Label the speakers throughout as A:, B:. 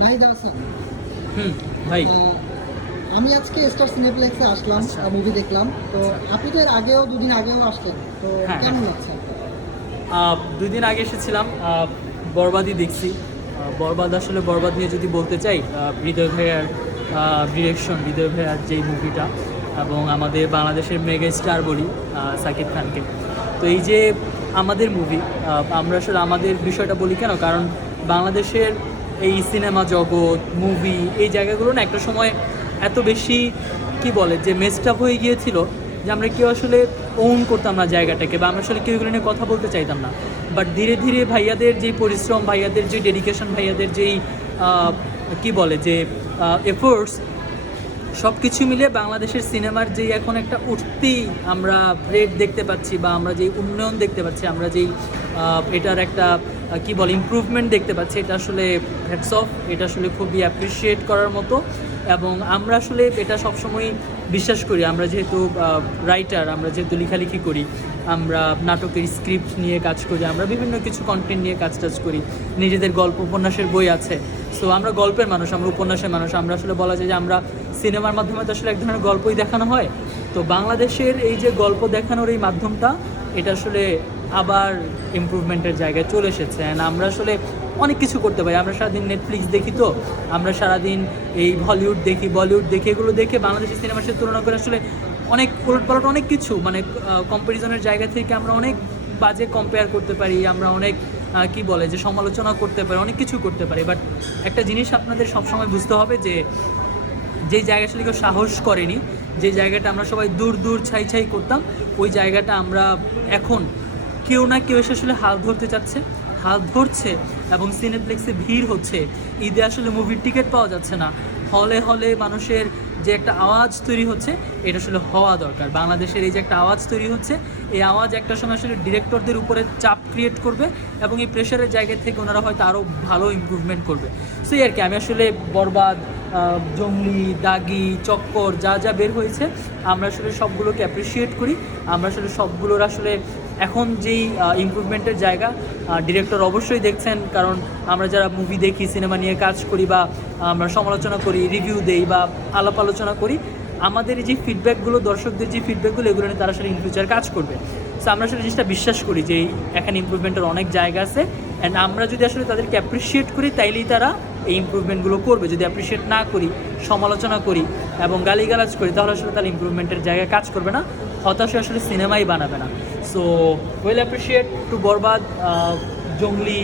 A: নাহিদ হাসান
B: হুম ভাই।
A: আমি আজকে স্টার সিনেপ্লেক্সে আসলাম
B: আচ্ছা।
A: মুভি দেখলাম। তো আপনি তো এর আগেও দুদিন আগেও আসলেন তো
B: হ্যাঁ,
A: কেমন
B: হ্যাঁ।
A: লাগছে?
B: দুই দিন আগে এসেছিলাম। বরবাদই দেখছি। বরবাদ আসলে বরবাদ নিয়ে যদি বলতে চাই হৃদয় ভাইয়ার ডিরেকশন হৃদয় ভাইয়ার যেই মুভিটা এবং আমাদের বাংলাদেশের মেগা স্টার বলি সাকিব খানকে। তো এই যে আমাদের মুভি আমরা আসলে আমাদের বিষয়টা বলি কেন? কারণ বাংলাদেশের এই সিনেমা জগৎ মুভি এই জায়গাগুলো না একটা সময় এত বেশি, কি বলে, যে মেসটাপ হয়ে গিয়েছিল যে আমরা কেউ আসলে ওন করতাম না জায়গাটাকে বা আমরা আসলে কেউ এগুলো নিয়ে কথা বলতে চাইতাম না। বাট ধীরে ধীরে ভাইয়াদের যে পরিশ্রম, ভাইয়াদের যে ডেডিকেশন ভাইয়াদের যেই কি বলে, যে এফোর্টস সব কিছু মিলে বাংলাদেশের সিনেমার যেই এখন একটা উঠতি আমরা রেট দেখতে পাচ্ছি বা আমরা যেই উন্নয়ন দেখতে পাচ্ছি, আমরা যেই এটার একটা কি বলে ইমপ্রুভমেন্ট দেখতে পাচ্ছি, এটা আসলে হ্যাটস অফ এটা আসলে খুবই অ্যাপ্রিসিয়েট করার মতো। এবং আমরা আসলে এটা সবসময় বিশ্বাস করি, আমরা যেহেতু রাইটার আমরা যেহেতু লেখালেখি করি, আমরা নাটকের স্ক্রিপ্ট নিয়ে কাজ করি, আমরা বিভিন্ন কিছু কন্টেন্ট নিয়ে কাজ টাজ করি, নিজেদের গল্প, উপন্যাসের বই আছে। সো আমরা গল্পের মানুষ, আমরা উপন্যাসের মানুষ, আমরা আসলে বলা যায় যে আমরা সিনেমার মাধ্যমে তো আসলে এক ধরনের গল্পই দেখানো হয়। তো বাংলাদেশের এই যে গল্প দেখানোর এই মাধ্যমটা, এটা আসলে আবার ইমপ্রুভমেন্টের জায়গায় চলে এসেছে। অ্যান্ড আমরা আসলে অনেক কিছু করতে পারি। আমরা সারাদিন নেটফ্লিক্স দেখি তো, আমরা সারাদিন এই হলিউড দেখি বলিউড দেখি, এগুলো দেখে বাংলাদেশের সিনেমার সাথে তুলনা করে আসলে অনেক উলটপালট অনেক কিছু। মানে কম্পারিজনের জায়গা থেকে আমরা অনেক বাজে কম্পেয়ার করতে পারি, আমরা অনেক কি বলে যে সমালোচনা করতে পারি, অনেক কিছু করতে পারি। বাট একটা জিনিস আপনাদের সবসময় বুঝতে হবে যে যে জায়গাটা আসলে কেউ সাহস করেনি, যে জায়গাটা আমরা সবাই দূর দূর ছাই ছাই করতাম, ওই জায়গাটা আমরা এখন কেউ না কেউ এসে আসলে হাল ধরতে চাচ্ছে। হাল ধরছে এবং সিনেপ্লেক্সে ভিড় হচ্ছে। ঈদে আসলে মুভির টিকিট পাওয়া যাচ্ছে না। হলে হলে মানুষের যে একটা আওয়াজ তৈরি হচ্ছে, এটা আসলে হওয়া দরকার। বাংলাদেশের এই যে একটা আওয়াজ তৈরি হচ্ছে, এই আওয়াজ একটা সময় আসলে ডিরেক্টরদের উপরে চাপ ক্রিয়েট করবে এবং এই প্রেশারের জায়গা থেকে ওনারা হয়তো আরও ভালো ইমপ্রুভমেন্ট করবে। সো এই আর কি, আমি আসলে বরবাদ জঙ্গলি, দাগি, চক্কর যা যা বের হয়েছে, আমরা আসলে সবগুলোকে অ্যাপ্রিসিয়েট করি। আমরা আসলে সবগুলোর আসলে এখন যেই ইম্প্রুভমেন্টের জায়গা ডিরেক্টর অবশ্যই দেখছেন, কারণ আমরা যারা মুভি দেখি সিনেমা নিয়ে কাজ করি বা আমরা সমালোচনা করি রিভিউ দেই বা আলাপ আলোচনা করি, আমাদের যে ফিডব্যাকগুলো দর্শকদের যে ফিডব্যাকগুলো এগুলো নিয়ে তারা সেটা ইন ফিউচার কাজ করবে। সো আমরা সেটা জিনিসটা বিশ্বাস করি যে এখানে ইম্প্রুভমেন্টের অনেক জায়গা আছে। অ্যান্ড আমরা যদি আসলে তাদেরকে অ্যাপ্রিসিয়েট করি, তাইলেই তারা এই ইম্প্রুভমেন্টগুলো করবে। যদি অ্যাপ্রিসিয়েট না করি, সমালোচনা করি এবং গালিগালাজ করি, তাহলে আসলে তারা ইম্প্রুভমেন্টের জায়গায় কাজ করবে না, হতাশা আসলে সিনেমাই বানাবে না। So well appreciate to Borbaad Jongli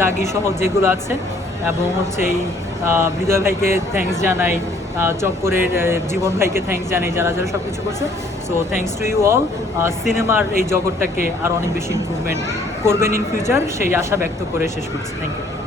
B: Daagi সহ যেগুলো আছে, এবং হচ্ছে এই হৃদয় ভাইকে থ্যাংকস জানাই চক্করের জীবন ভাইকে থ্যাংকস জানাই, যারা যারা সব কিছু করছে so thanks to you all সিনেমার এই জগৎটাকে আরও অনেক বেশি ইম্প্রুভমেন্ট করবেন ইন ফিউচার সেই আশা ব্যক্ত করে শেষ করছি। Thank you